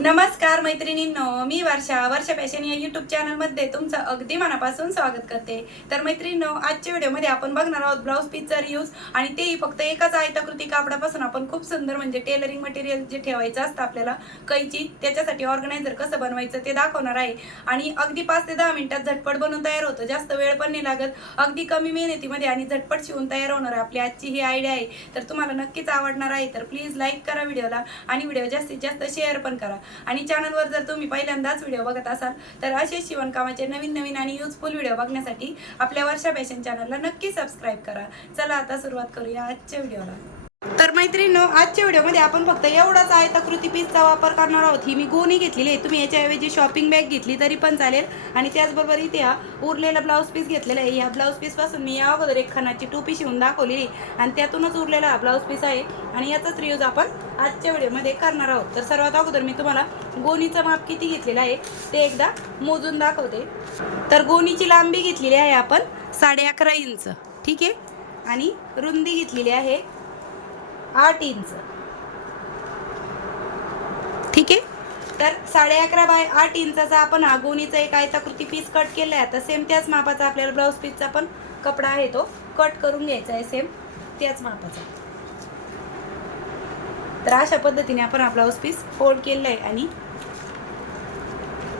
नमस्कार मैत्रिणींनो मी वर्षा वर्षा फॅशन या युट्यूब चॅनलमध्ये तुमचं अगदी मनापासून स्वागत करते. तर मैत्रिणींनो आजच्या व्हिडिओमध्ये आपण बघणार आहोत ब्लाऊज पीसचा रियूज आणि तेही फक्त एकाच आयताकृती कापडापासून. आपण खूप सुंदर म्हणजे टेलरिंग मटेरियल जे ठेवायचं असतं आपल्याला कैची त्याच्यासाठी ऑर्गनायझर कसं बनवायचं ते दाखवणार आहे. आणि अगदी पाच ते दहा मिनिटात झटपट बनवून तयार होतं. जास्त वेळ पण नाही लागत. अगदी कमी मेहनतीमध्ये आणि झटपट शिवून तयार होणार आहे. आपली आजची ही आयडिया आहे. तर तुम्हाला नक्कीच आवडणार आहे. तर प्लीज लाईक करा व्हिडिओला आणि व्हिडिओ जास्तीत जास्त शेअर पण करा. आणि चॅनलवर जर तुम्ही पहिल्यांदाच व्हिडिओ बघत असाल तर असेच शिवणकामाचे नवीन नवीन आणि युजफुल व्हिडिओ बघण्यासाठी आपल्या वर्षा फॅशन चॅनलला नक्की सबस्क्राईब करा. चला आता सुरुवात करूया आजच्या व्हिडिओला तर मित्रांनो आजच्या व्हिडिओमध्ये आपण फक्त एवढाच आयताकृती पीसचा वापर करणार आहोत. ही मी गोणी घेतलेली आहे. तुम्ही याच्याऐवजी शॉपिंग बॅग घेतली तरी पण चालेल. आणि त्याचबरोबर इथे हा उरलेला ब्लाऊज पीस घेतलेला आहे. या ब्लाऊज पीसपासून मी या अगोदर एक खणाची टोपी शिवून दाखवलेली आणि त्यातूनच उरलेला हा ब्लाऊज पीस आहे. आणि याचाच रियूज आपण आजच्या व्हिडिओमध्ये करणार आहोत. तर सर्वात अगोदर मी तुम्हाला गोणीचं माप किती घेतलेलं आहे ते एकदा मोजून दाखवते. तर गोणीची लांबी घेतलेली आहे आपण साडे अकरा इंच. ठीक आहे? आणि रुंदी घेतलेली आहे आठ इंच. ठीक आहे. तर साडे अकरा बाय आठ इंचाचा आपण गोणीचा एक आयताकृती पीस कट केला आहे आता सेम त्याच मापाचा आपल्याला ब्लाऊज पीसचा पण कपडा आहे तो. कट करून घ्यायचा आहे सेम त्याच मापाचा. तर अशा पद्धतीने आपण हा ब्लाऊज पीस फोल्ड केलेला आहे आणि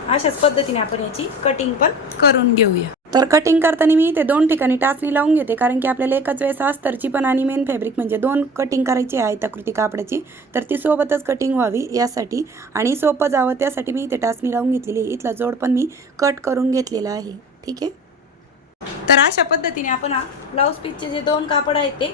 अशाच पद्धतीने आपण याची कटिंग पण करून घेऊया. तर कटिंग करताना मी इथे दोन ठिकाणी टाचणी लावून घेते कारण की आपल्याला एकाच वेळेस अस्तरची पण आणि मेन फॅब्रिक म्हणजे दोन कटिंग करायची आहे आयताकृती कापडाची तर ती सोबतच कटिंग व्हावी यासाठी. आणि सोपं जावं त्यासाठी मी इथे टाचणी लावून घेतलेली आहे. इथला जोड पण मी कट करून घेतलेला आहे. ठीक आहे? तर अशा पद्धतीने आपण ब्लाऊज पीसचे जे दोन कापड आहेत ते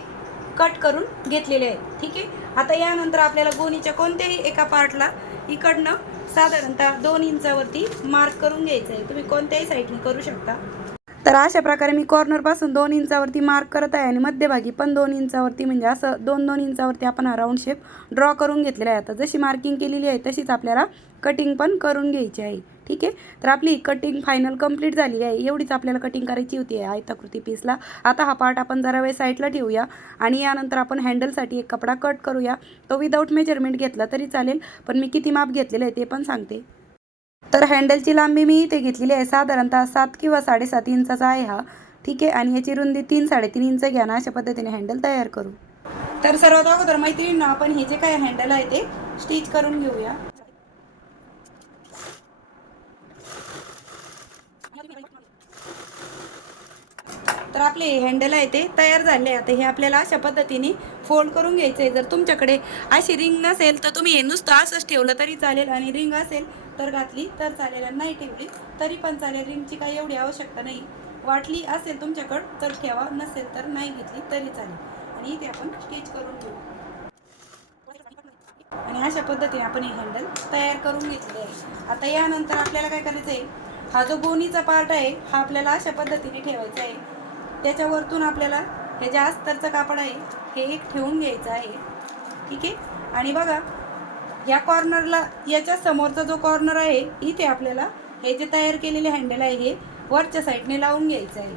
कट करून घेतलेले आहेत. ठीक आहे? आता यानंतर आपल्याला गोणीच्या कोणत्याही एका पार्टला इकडनं साधारणतः दोन इंचावरती मार्क करून घ्यायचं आहे तुम्ही कोणत्याही साईडने करू शकता. तर अशा प्रकारे मी कॉर्नरपासून दोन इंचावरती मार्क करत आहे आणि मध्यभागी पण दोन इंचावरती म्हणजे असं दोन दोन इंचावरती आपण हा राऊंड शेप ड्रॉ करून घेतलेला आहे. आता जशी मार्किंग केलेली आहे तशीच आपल्याला कटिंग पण करून घ्यायची आहे. ठीक आहे? तर आपली कटिंग फायनल कंप्लीट झालेली आहे. एवढीच आपल्याला कटिंग करायची होती आहे आयताकृती पीसला आता हा पार्ट आपण जरा वेळ साईडला ठेवूया आणि यानंतर आपण हँडलसाठी एक कपडा कट करूया. तो विदाऊट मेजरमेंट घेतला तरी चालेल पण मी किती माप घेतलेलं आहे ते पण सांगते. तर हँडलची लांबी मी इथे घेतलेली आहे. साधारणतः सात किंवा साडेसात इंचाचा आहे हा. ठीक आहे आणि याची रुंदी तीन साडेतीन इंच घ्या ना अशा पद्धतीने हँडल तयार करू. तर सर्वात अगोदर मैत्रिणींना आपण हे जे काय हँडल आहे ते स्टिच करून घेऊया. तर आपले हँडल आहे ते तयार झाले. आता हे आपल्याला अशा पद्धतीने फोल्ड करून घ्यायचं आहे. जर तुमच्याकडे अशी रिंग नसेल तर तुम्ही हे नुसतं असंच ठेवलं तरी चालेल आणि रिंग असेल तर घातली तर चालेल नाही ठेवली तरी पण चालेल. रिंगची काही एवढी आवश्यकता नाही. वाटली असेल तुमच्याकडं तर ठेवा. नसेल तर नाही घेतली तरी चालेल. आणि इथे आपण स्टिच करून घेऊ. आणि अशा पद्धतीने आपण हे हँडल तयार करून घेतले आहे. आता यानंतर आपल्याला काय करायचं आहे हा जो गोणीचा पार्ट आहे हा आपल्याला अशा पद्धतीने ठेवायचा आहे. त्याच्यावरतून आपल्याला हे जे अस्तरचं कापड आहे हे एक ठेवून घ्यायचं आहे. ठीक आहे? आणि बघा या कॉर्नरला याच्या समोरचा जो कॉर्नर आहे इथे आपल्याला हे जे तयार केलेले हँडल आहे हे वरच्या साईडने लावून घ्यायचं आहे.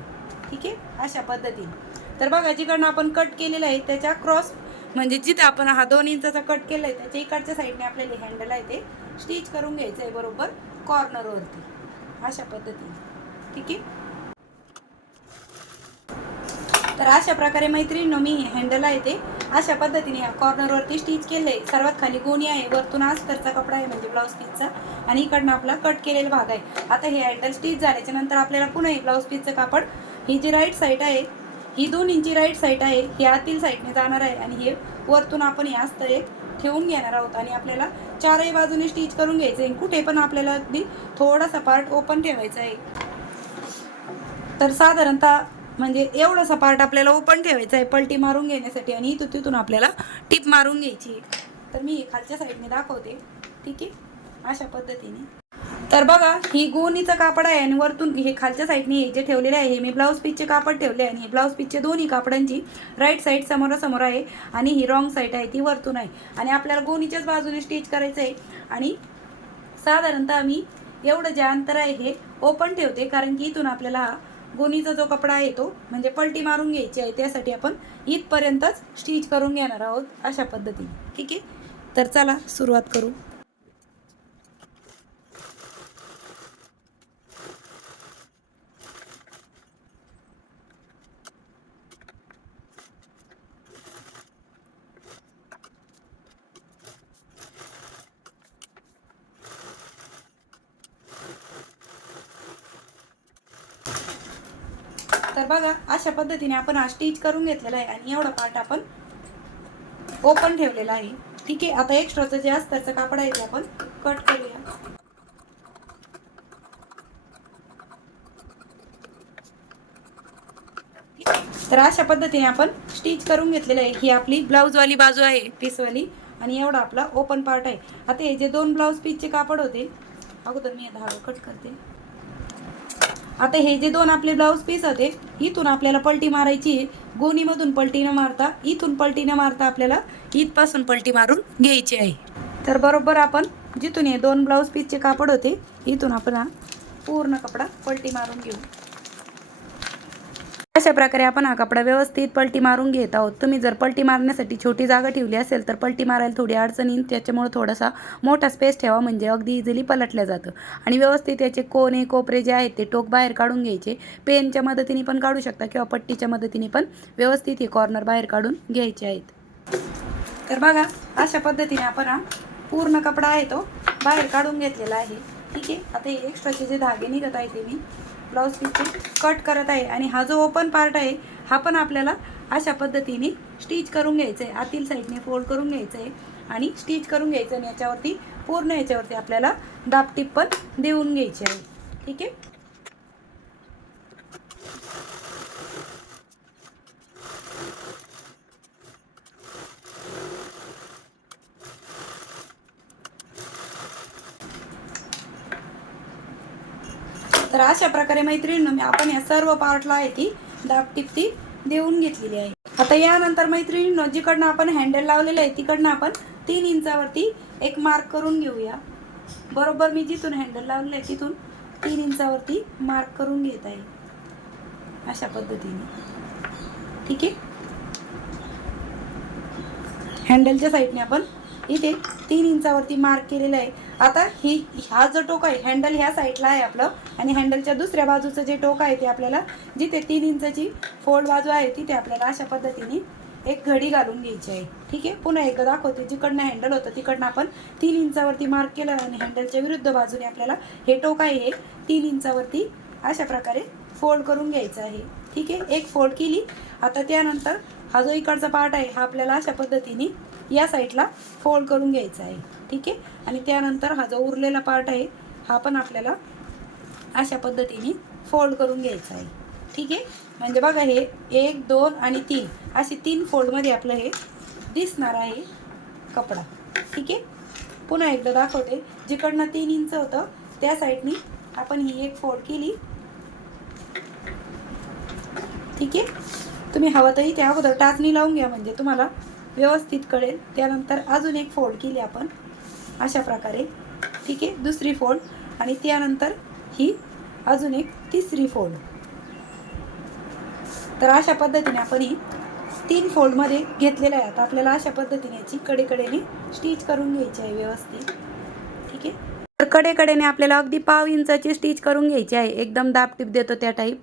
ठीक आहे? अशा पद्धतीने. तर बघा जिकडनं आपण कट केलेलं आहे त्याच्या क्रॉस म्हणजे जिथे आपण हा दोन इंचाचा कट केला आहे त्याच्या इकडच्या साईडने आपल्याला हँडल आहे ते स्टिच करून घ्यायचं आहे बरोबर कॉर्नरवरती अशा पद्धतीने. ठीक आहे? तर अशा प्रकारे मैत्रिणी मी हँडल आहे ते अशा पद्धतीने या कॉर्नरवरती स्टिच केलं. आहे सर्वात खाली गोणी आहे. वरतून अस्तरचा कपडा आहे म्हणजे ब्लाऊज पीसचा आणि इकडनं आपला कट केलेला भाग आहे. आता हे हँडल स्टिच झाल्याच्यानंतर आपल्याला पुन्हा हे ब्लाऊज पीसचं कापड ही जी राईट साईड आहे ही दोन इंची राईट साईड आहे ही आतील साईडने जाणार आहे. आणि हे वरतून आपण हे अस्तर एक ठेवून घेणार आहोत. आणि आपल्याला चारही बाजूने स्टिच करून घ्यायचं आहे. कुठे पण आपल्याला अगदी थोडासा पार्ट ओपन ठेवायचा आहे. तर साधारणतः म्हणजे एवढासा पार्ट आपल्याला ओपन ठेवायचा आहे पलटी मारून घेण्यासाठी आणि इथून तिथून आपल्याला टिप मारून घ्यायची. आहे तर मी हे खालच्या साईडने दाखवते. ठीक आहे? अशा पद्धतीने. तर बघा ही गोणीचं कापड आहे आणि वरतून हे खालच्या साईडने हे जे ठेवलेले आहे हे मी ब्लाऊज पीसचे कापड ठेवले आहे आणि हे ब्लाऊज पीसचे दोन्ही कापडांची राईट साईड समोरासमोर आहे आणि ही रॉंग साईड आहे ती वरतून आहे. आणि आपल्याला गोणीच्याच बाजूने स्टिच करायचं आहे आणि साधारणतः मी एवढं जे अंतर आहे हे ओपन ठेवते कारण की इथून आपल्याला गोणीचा जो कपडा आहे तो म्हणजे पलटी मारून घ्यायची आहे त्यासाठी आपण इथपर्यंतच स्टिच करून घेणार आहोत अशा पद्धतीने. ठीक आहे? तर चला सुरुवात करू. तर बघा अशा पद्धतीने आपण हा स्टिच करून घेतलेला आहे आणि एवढा पार्ट आपण ओपन ठेवलेला आहे. ठीक आहे आता एक्स्ट्राचं जे अस्तरचं कापड आहे ते आपण कट करूया. तर अशा पद्धतीने आपण स्टिच करून घेतलेलं आहे. ही आपली ब्लाऊजवाली बाजू आहे पीसवाली आणि एवढा आपला ओपन पार्ट आहे. आता हे जे दोन ब्लाऊज पीसचे कापड होते अगोदर मी हे कट करते. आता हे जे दोन आपले ब्लाऊज पीस होते इथून आपल्याला पलटी मारायची आहे. गोणीमधून पलटी न मारता इथून पलटी न मारता आपल्याला इथपासून पलटी मारून घ्यायची आहे. तर बरोबर आपण जिथून हे दोन ब्लाऊज पीसचे कापड होते इथून आपण पूर्ण कपडा पलटी मारून घेऊ. अशा प्रकारे आपण हा कपडा व्यवस्थित पलटी मारून घेत आहोत. तुम्ही जर पलटी मारण्यासाठी छोटी जागा ठेवली असेल तर पलटी मारायला थोडी अडचण येईल. त्याच्यामुळे थोडासा मोठा स्पेस ठेवा म्हणजे अगदी इझिली पलटल्या जातं. आणि व्यवस्थित याचे कोणे कोपरे जे आहेत ते टोक बाहेर काढून घ्यायचे. पेनच्या मदतीने पण काढू शकता किंवा पट्टीच्या मदतीने पण व्यवस्थित हे कॉर्नर बाहेर काढून घ्यायचे आहेत. तर बघा अशा पद्धतीने आपण हा पूर्ण कपडा आहे तो बाहेर काढून घेतलेला आहे. ठीक आहे? आता हे एक्स्ट्राचे जे धागे निघत आहे ते मी ब्लाऊज पीसचे कट करत आहे. आणि हा जो ओपन पार्ट आहे हा पण आपल्याला अशा पद्धतीने स्टिच करून घ्यायचं आहे आतील साईडने फोल्ड करून घ्यायचं आहे आणि स्टिच करून घ्यायचं आणि याच्यावरती पूर्ण याच्यावरती आपल्याला दापटीप पण देऊन घ्यायची आहे. ठीक आहे? तर अशा प्रकारे मैत्रिणींनो मी आपण या सर्व पार्टला आहे ती दाबटीप देऊन घेतलेली आहे. आता यानंतर मैत्रिणींनो जिकडनं आपण हँडल लावलेलं आहे तिकडनं आपण तीन इंचावरती एक मार्क करून घेऊया. बरोबर मी जिथून हँडल लावलेलं आहे तिथून तीन इंचावरती मार्क करून घेत आहे. अशा पद्धतीने. ठीक आहे? हँडलच्या साईडने आपण इथे तीन इंचावरती मार्क केलेलं आहे. आता ही हा जो टोक आहे हँडल ह्या साईडला आहे आपलं. आणि हँडलच्या दुसऱ्या बाजूचं जे टोक आहे ते आपल्याला जिथे तीन इंचची फोल्ड बाजू आहे तिथे आपल्याला अशा पद्धतीने एक घडी घालून घ्यायची आहे. ठीक आहे? पुन्हा एकदा दाखवते. जिकडनं हँडल होतं तिकडनं आपण तीन इंचावरती मार्क केलं आणि हँडलच्या विरुद्ध बाजूने आपल्याला हे टोक आहे हे तीन इंचावरती अशा प्रकारे फोल्ड करून घ्यायचं आहे. ठीक आहे? एक फोल्ड केली. आता त्यानंतर हा जो इकडचा पार्ट आहे हा आपल्याला अशा पद्धतीने या साईडला फोल्ड करून घ्यायचा आहे. ठीक आहे? आणि त्यानंतर हा जो उरलेला पार्ट आहे हा पण आपल्याला अशा पद्धतीने फोल्ड करून घ्यायचा आहे. ठीक आहे? म्हणजे बघा हे एक दोन आणि तीन. असे तीन फोल्डमध्ये आपलं हे दिसणार आहे कपडा. ठीक आहे? पुन्हा एकदा दाखवते. जिकडनं तीन इंच होतं त्या साईडनी आपण ही एक फोल्ड केली. ठीक आहे? तुम्ही हवं तरी त्या अगोदर टाचणी लावून घ्या. म्हणजे तुम्हाला व्यवस्थित कळेल. त्यानंतर अजून एक फोल्ड केली आपण. अशा प्रकारे. ठीक आहे दुसरी फोल्ड आणि त्यानंतर ही अजून एक तिसरी फोल्ड तर अशा पद्धतीने आपण ही तीन फोल्डमध्ये घेतलेलं आहे. आता आपल्याला अशा पद्धतीने याची कडेकडेने स्टिच करून घ्यायची आहे व्यवस्थित. ठीक आहे? तर कडेकडेने आपल्याला अगदी पाव इंचाची स्टिच करून घ्यायची आहे. एकदम दाबटीप देतो त्या टाईप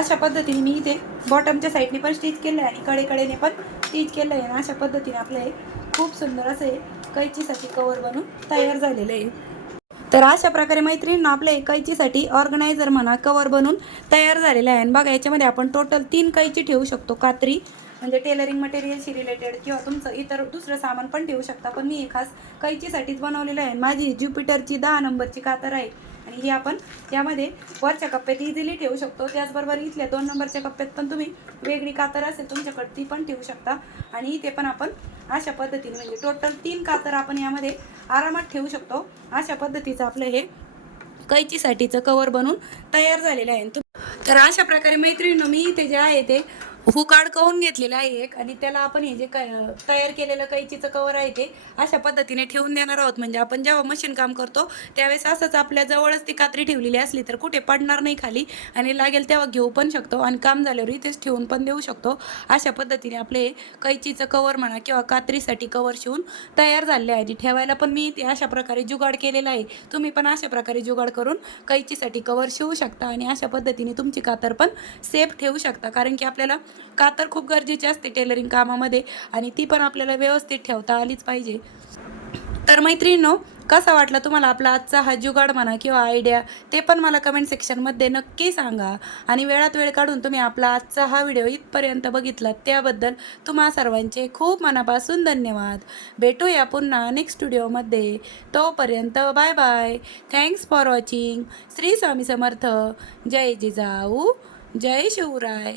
अशा पद्धतीने मी इथे बॉटमच्या साईडने पण स्टिच केलं आहे आणि कडेकडेने पण स्टिच केलं आहे आणि अशा पद्धतीने आपलं हे खूप सुंदर असं हे कैचीसाठी कवर बनून तयार झालेलं आहे. तर अशा प्रकारे मैत्रिणींना आपल्या कैचीसाठी ऑर्गनायझर म्हणा कवर बनून तयार झालेलं आहे. आणि बघा याच्यामध्ये आपण टोटल तीन कैची ठेवू शकतो कात्री म्हणजे टेलरिंग मटेरियलशी रिलेटेड किंवा तुमचं इतर दुसरं सामान पण ठेवू शकता. पण मी हे खास कैचीसाठीच बनवलेलं आहे. माझी ज्युपिटरची दहा नंबरची कातर आहे आणि ही आपण यामध्ये वरच्या कप्प्यात इझिली ठेवू शकतो. त्याचबरोबर इथल्या दोन नंबरच्या कप्प्यात पण तुम्ही वेगळी कातर असेल तुमच्याकडे ती पण ठेवू शकता. आणि इथे पण आपण अशा पद्धतीने म्हणजे टोटल तीन कातर आपण यामध्ये आरामात ठेवू शकतो. अशा पद्धतीचं आपलं हे कैचीसाठीचं कवर बनून तयार झालेलं आहे. तर अशा प्रकारे मैत्रिणी मी इथे जे आहे ते हुकाड अडकवून घेतलेला आहे एक आणि त्याला आपण हे जे क तयार केलेलं कैचीचं कवर आहे ते अशा पद्धतीने ठेवून देणार आहोत. म्हणजे आपण जेव्हा मशीन काम करतो त्यावेळेस असंच आपल्या जवळच ती कात्री ठेवलेली असली तर कुठे पडणार नाही खाली आणि लागेल तेव्हा घेऊ पण शकतो आणि काम झाल्यावर इथेच ठेवून पण देऊ शकतो. अशा पद्धतीने आपले कैचीचं कवर म्हणा किंवा कात्रीसाठी कवर शिवून तयार झाले आहे. ठेवायला पण मी ते अशा प्रकारे जुगाड केलेला आहे. तुम्ही पण अशा प्रकारे जुगाड करून कैचीसाठी कवर शिवू शकता आणि अशा पद्धतीने तुमची कातर पण सेफ ठेवू शकता. कारण की आपल्याला कातर खूप गरजेची असते टेलरिंग कामामध्ये आणि ती पण आपल्याला व्यवस्थित ठेवता आलीच पाहिजे. तर मैत्रिणीनो कसा वाटला तुम्हाला आपला आजचा हा जुगाड म्हणा किंवा आयडिया ते पण मला कमेंट सेक्शनमध्ये नक्की सांगा. आणि वेळात वेळ काढून तुम्ही आपला आजचा हा व्हिडिओ इथपर्यंत बघितला त्याबद्दल तुम्हा सर्वांचे खूप मनापासून धन्यवाद. भेटूया पुन्हा नेक्स्ट व्हिडिओमध्ये तोपर्यंत bye bye thanks for watching Shri Swami Samarth. जय जिजाऊ. जय शिवराय.